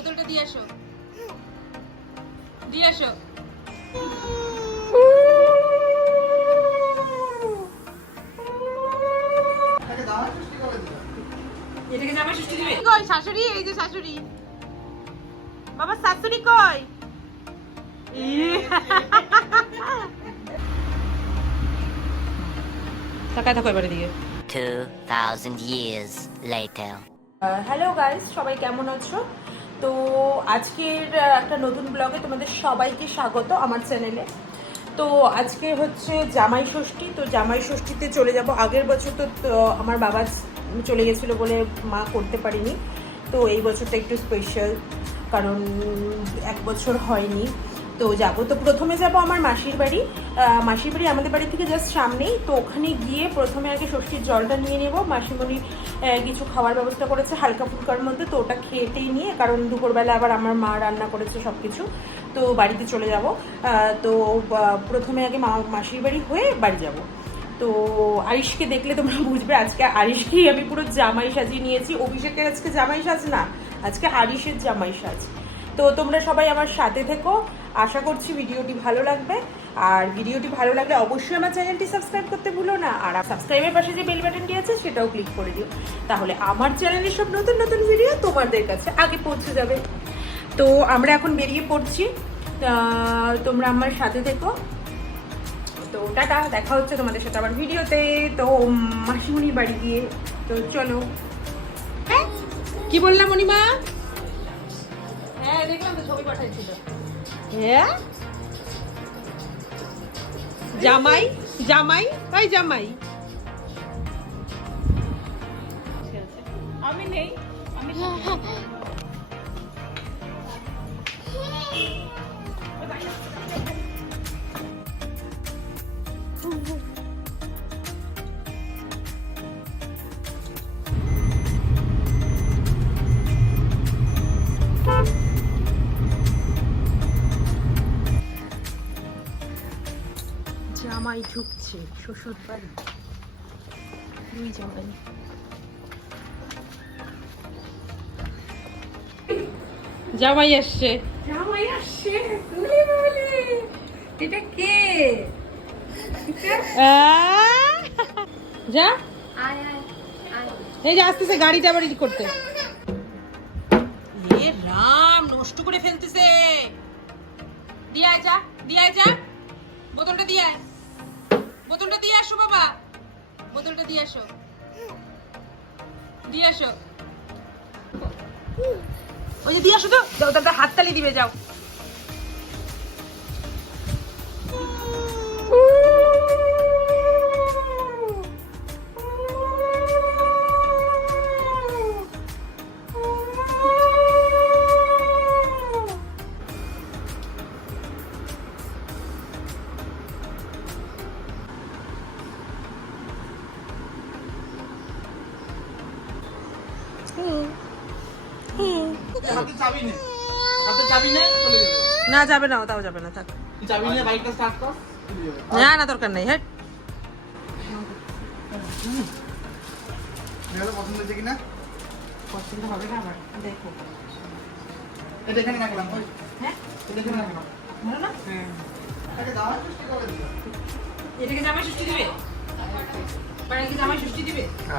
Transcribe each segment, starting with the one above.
বোতলটা দিয়ে আসো। দিয়ে আসো। এটাকে জামা ষষ্ঠী দিবে। কই শাশুড়ি? এই যে শাশুড়ি। বাবা শাশুড়ি কই? তাকায় থাকো এবারে দিকে। 2,000 years later. হ্যালো গাইস সবাই কেমন আছো? তো আজকের একটা নতুন ব্লগে তোমাদের সবাইকে স্বাগত আমার চ্যানেলে। তো আজকে হচ্ছে জামাই ষষ্ঠী, তো জামাই ষষ্ঠীতে চলে যাব। আগের বছর তো আমার বাবা চলে গেছিল বলে মা করতে পারিনি। তো এই বছরটা একটু স্পেশাল কারণ এক বছর হয়নি। তো যাব। তো প্রথমে যাব আমার মাসির বাড়ি। মাসির বাড়ি আমাদের বাড়ি থেকে জাস্ট সামনেই। তো ওখানে গিয়ে প্রথমে আগে ষষ্ঠীর জলটা নিয়ে নেব। মাসিমণি কিছু খাওয়ার ব্যবস্থা করেছে হালকা ফুলকার মধ্যে। তো ওটা খেতেই নিয়ে, কারণ দুপুরবেলা আবার আমার মা রান্না করেছে সব কিছু তো বাড়িতে চলে যাব। তো প্রথমে আগে মা মাসির বাড়ি হয়ে বাড়ি যাব। তো আরিশকে দেখলে তোমরা বুঝবে, আজকে আরিশকেই আমি পুরো জামাই সাজিয়ে নিয়েছি। অভিষেকের আজকে জামাই সাজ না, আজকে আরিশের জামাই সাজ। তো তোমরা সবাই আমার সাথে থেকো। আশা করছি ভিডিওটি ভালো লাগবে। আর ভিডিওটি ভালো লাগলে অবশ্যই আমার চ্যানেলটি সাবস্ক্রাইব করতে ভুলো না। আর সাবস্ক্রাইবের পাশে যে বেল বাটনটি আছে, সেটাও ক্লিক করে দিও। তাহলে আমার চ্যানেলের সব নতুন নতুন ভিডিও তোমাদের কাছে আগে পৌঁছে যাবে। তো আমরা এখন বেরিয়ে পড়ছি। তোমরা আমার সাথে থেকো। তো টাটা, দেখা হচ্ছে তোমাদের সাথে আবার ভিডিওতে। তো মাসিমণির বাড়ি গিয়ে। তো চলো। হ্যাঁ? কি বললাম মণিমা? হ্যাঁ দেখলাম তো ছবি পাঠাইছিল। হ্যাঁ? জামাই জামাই ভাই জামাই। আমি নেই আমি জামাই শ্বশুর বাড়ি। দুই জামাই জামাই আসছে। জামাই আসছে তুলি বলে। এটা কে? যা। এই যে আসতেছে গাড়িটা আবার করতে। এ রাম নষ্ট করে ফেলতেছে। দিয়ে যা দিয়ে যা বোতলটা দিয়ে আয়। বোতলটা দিয়ে আসো বাবা। বোতলটা দিয়ে আসো। দিয়ে আসো। ওই যে দিয়ে আসো তো। যাও তাদের হাততালি দিবে, যাও। নে। যাবে। না তাও যাবে না থাক। নে না দরকার নেই হ্যাঁ পছন্দ হয়েছে কিনা? পছন্দ হবে না আবার। দেখো। এটা এখানে রাখলাম হ্যাঁ? এটা এখানে রাখলাম। ভালো না। এটাকে দাও চেষ্টা করে দিও। এটাকে জামাই ষষ্ঠী দিবে?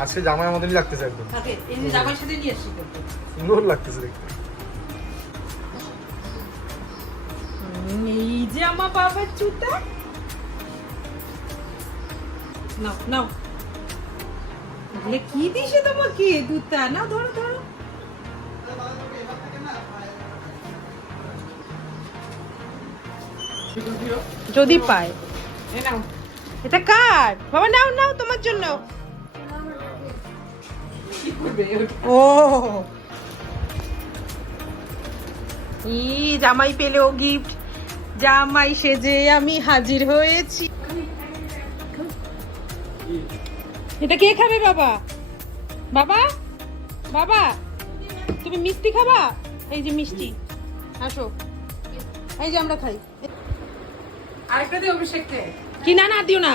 আজকে জামাই মতনই লাগতেছে একদম। সুন্দর লাগতেছে দেখতে। এই যে আমার বাবার জুতা। নাও নাও। তাহলে কি দিছে তোমাকে জুতা? নাও ধরো ধরো। যদি পায়। এটা কার? বাবা, নাও নাও তোমার জন্য। ও। ই জামাই পেলেও গিফট জামাই সেজে আমি হাজির হয়েছি। এটা কে খাবে বাবা? বাবা? বাবা? তুমি মিষ্টি খাবা? এই যে মিষ্টি। আসো। এই যে আমরা খাই। আরেকটা দিয়ে অভিষেককে। কি না। না। দিও না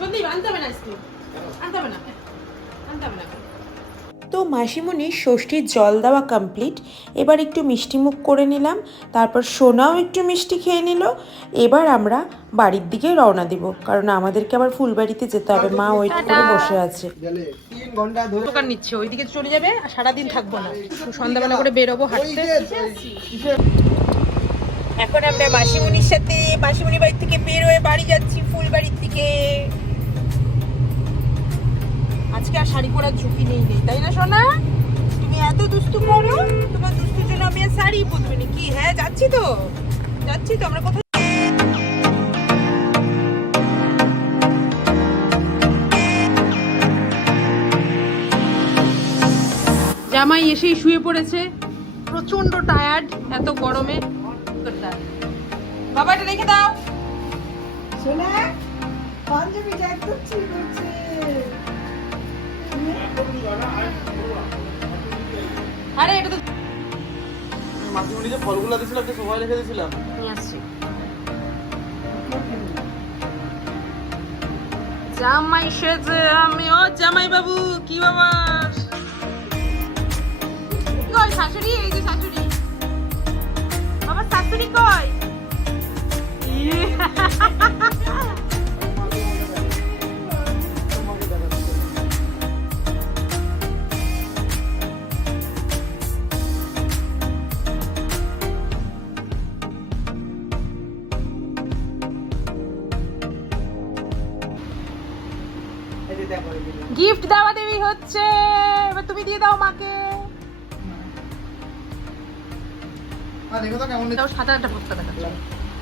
আনতেই আনতে হবে না আইসক্রিম? আনতে হবে না? আনতে হবে না। তো মাসিমণির ষষ্ঠীর জল দেওয়া কমপ্লিট এবার একটু মিষ্টি মুখ করে নিলাম তারপর সোনাও একটু মিষ্টি খেয়ে নিল। এবার আমরা বাড়ির দিকে রওনা দিব কারণ আমাদেরকে আবার ফুলবাড়িতে যেতে হবে। মা ওয়েট করে বসে আছে। গেলে তিন দোকান নিচ্ছে ওইদিকে চলে যাবে আর সারাদিন থাকব না। সন্ধ্যাবেলা করে বেরোবো হাঁটতে। এখন আমরা মাসিমণির সাথে মাসিমণির বাড়ি থেকে বের হয়ে বাড়ি যাচ্ছি ফুলবাড়ির দিকে। আজকে আর শাড়ি পরার ঝুঁকি নেই নেই, তাই না, সোনা? তুমি এত দুস্তু করো, তোমার দুস্তুর জন্য আমি আর শাড়ি পরবে না। কি হ্যাঁ যাচ্ছি তো যাচ্ছি তো, আমরা কোথায়? জামাই এসেই শুয়ে পড়েছে প্রচণ্ড টায়ার্ড এত গরমে। বাবা, এটা রেখে দাও। আরে এটা তো মাসিমণি যে ফলগুলো দিয়েছিলাম যে সময় রেখে দিয়েছিলাম। নিয়ে আসছি। জামাই সেজে আমি ও জামাই বাবু? কি বাবা কই শাশুড়ি? এই যে শাশুড়ি। বাবা শাশুড়ি কই গিফট দেওয়া দেবী হচ্ছে। এবার তুমি দিয়ে দাও মাকে।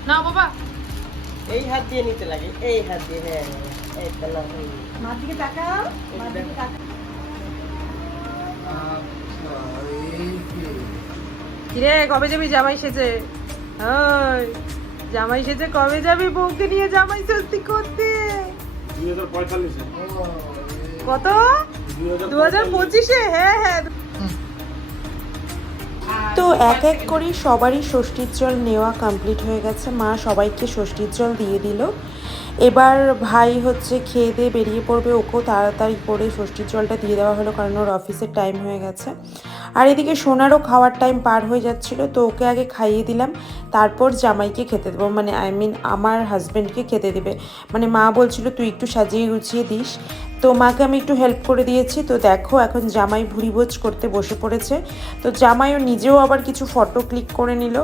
নাও বাবা। এই হাত দিয়ে নিতে লাগে এই হাত দিয়ে হ্যাঁ না কিরে কবে যাবি? জামাই সেজে। জামাই সেজে কবে যাবি? বউকে নিয়ে জামাই ষষ্ঠী করতে। দুই হাজার পঁয়তাল্লিশে। কত? দু হাজার পঁচিশে? হ্যাঁ হ্যাঁ। তো এক এক করে সবারই ষষ্ঠীর জল নেওয়া কমপ্লিট হয়ে গেছে। মা সবাইকে ষষ্ঠীর জল দিয়ে দিল। এবার ভাই হচ্ছে খেয়ে দিয়ে বেরিয়ে পড়বে। ওকেও তাড়াতাড়ি করে ষষ্ঠীর জলটা দিয়ে দেওয়া হলো, কারণ ওর অফিসের টাইম হয়ে গেছে। আর এদিকে সোনারও খাওয়ার টাইম পার হয়ে যাচ্ছিল, তো ওকে আগে খাইয়ে দিলাম। তারপর জামাইকে খেতে দেবো মানে আই মিন আমার হাজব্যান্ডকে খেতে দেবে। মানে মা বলছিল, তুই একটু সাজিয়ে গুছিয়ে দিস। তো মাকে আমি একটু হেল্প করে দিয়েছি। তো দেখো, এখন জামাই ভুড়িভোজ করতে বসে পড়েছে। তো জামাইও নিজেও আবার কিছু ফটো ক্লিক করে নিল।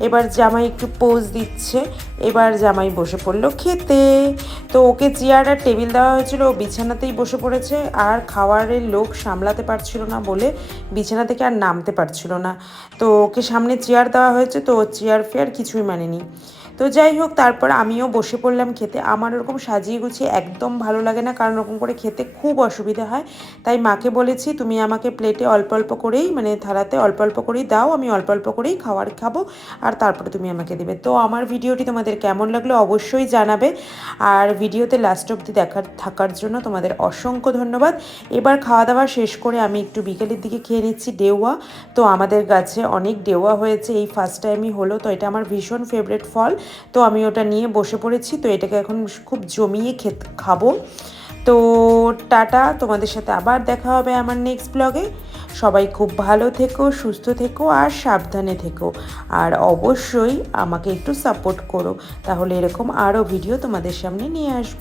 এবার জামাই একটু পোজ দিচ্ছে। এবার জামাই বসে পড়ল খেতে। তো ওকে চেয়ার আর টেবিল দেওয়া হয়েছিল, ও বিছানাতেই বসে পড়েছে। আর খাওয়ারের লোক সামলাতে পারছিল না বলে বিছানা থেকে আর নামতে পারছিল না। তো ওকে সামনে চেয়ার দেওয়া হয়েছে, তো চেয়ার ফেয়ার কিছুই মানেনি। তো যাই হোক, তারপর আমিও বসে পড়লাম খেতে। আমার ওরকম সাজিয়ে গুছিয়ে একদম ভালো লাগে না, কারণ ওরকম করে খেতে খুব অসুবিধা হয়। তাই মাকে বলেছি, তুমি আমাকে প্লেটে অল্প অল্প করেই মানে থালাতে অল্প অল্প করেই দাও, আমি অল্প অল্প করেই খাবার খাব, আর তারপরে তুমি আমাকে দেবে। তো আমার ভিডিওটি তোমাদের কেমন লাগল অবশ্যই জানাবে, আর ভিডিওতে লাস্ট অবধি দেখার, থাকার জন্য তোমাদের অসংখ্য ধন্যবাদ। এবার খাওয়া দাওয়া শেষ করে আমি একটু বিকেলের দিকে খেয়ে নিচ্ছি ডেওয়া। তো আমাদের গাছে অনেক ডেওয়া হয়েছে, এই ফার্স্ট টাইমই হলো, তো এটা আমার ভীষণ ফেভারিট ফল। তো আমি ওটা নিয়ে বসে পড়েছি। তো এটাকে এখন খুব জমিয়ে খেত, খাব। তো টাটা, তোমাদের সাথে আবার দেখা হবে আমার নেক্সট ব্লগে সবাই খুব ভালো থেকো, সুস্থ থেকো আর সাবধানে থেকো। আর অবশ্যই আমাকে একটু সাপোর্ট করো। তাহলে এরকম আরও ভিডিও তোমাদের সামনে নিয়ে আসব।